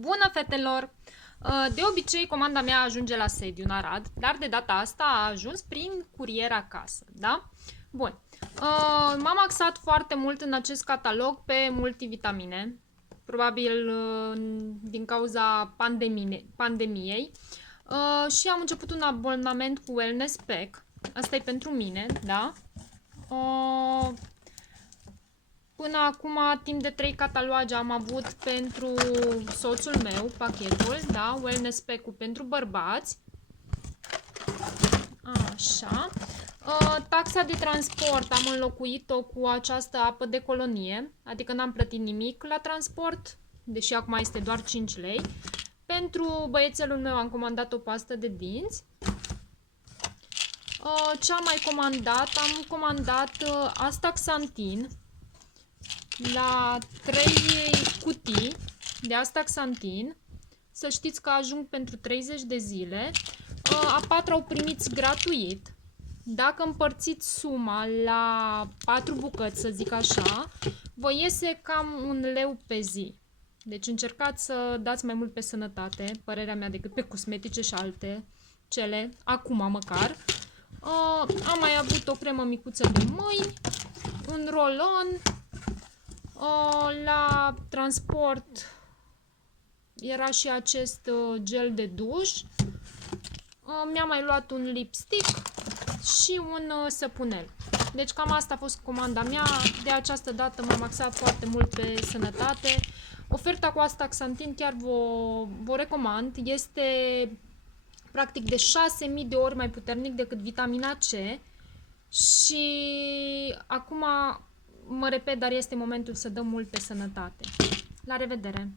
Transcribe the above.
Bună, fetelor! De obicei, comanda mea ajunge la sediu în Arad, dar de data asta a ajuns prin curier acasă, da? Bun. M-am axat foarte mult în acest catalog pe multivitamine, probabil din cauza pandemiei, și am început un abonament cu Wellness Pack. Asta e pentru mine, da? Până acum, timp de 3 cataloage am avut pentru soțul meu pachetul, da? Wellness Pack-ul pentru bărbați. Așa. Taxa de transport am înlocuit-o cu această apă de colonie, adică n-am plătit nimic la transport, deși acum este doar 5 lei. Pentru băiețelul meu am comandat o pastă de dinți. Ce am mai comandat? Am comandat astaxantin la 3 cutii de astaxantin. Să știți că ajung pentru 30 de zile. A 4 au primit gratuit. Dacă împărțiți suma la 4 bucăți, să zic așa, vă iese cam 1 leu pe zi. Deci încercați să dați mai mult pe sănătate, părerea mea, decât pe cosmetice și alte cele, acum măcar. Am mai avut o cremă micuță de mâini, un roll-on. La transport era și acest gel de duș. Mi-am mai luat un lipstick și un săpunel. Deci cam asta a fost comanda mea. De această dată m-am axat foarte mult pe sănătate. Oferta cu astaxantin chiar vă recomand. Este practic de 6.000 de ori mai puternic decât vitamina C. Și acum mă repet, dar este momentul să dăm mult pe sănătate. La revedere!